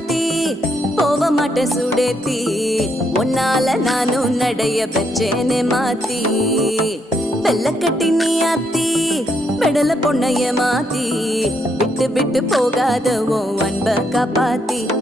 மாத்தி போக மாட்டேன் சுடேத்தி உன்னால நானும் நடைய பெச்சேனே மாத்தி வெள்ளக்கட்டி நீ ஆத்தி பெடல பொண்ணைய மாத்தி விட்டு விட்டு போகாத உன் அன்ப காப்பாத்தி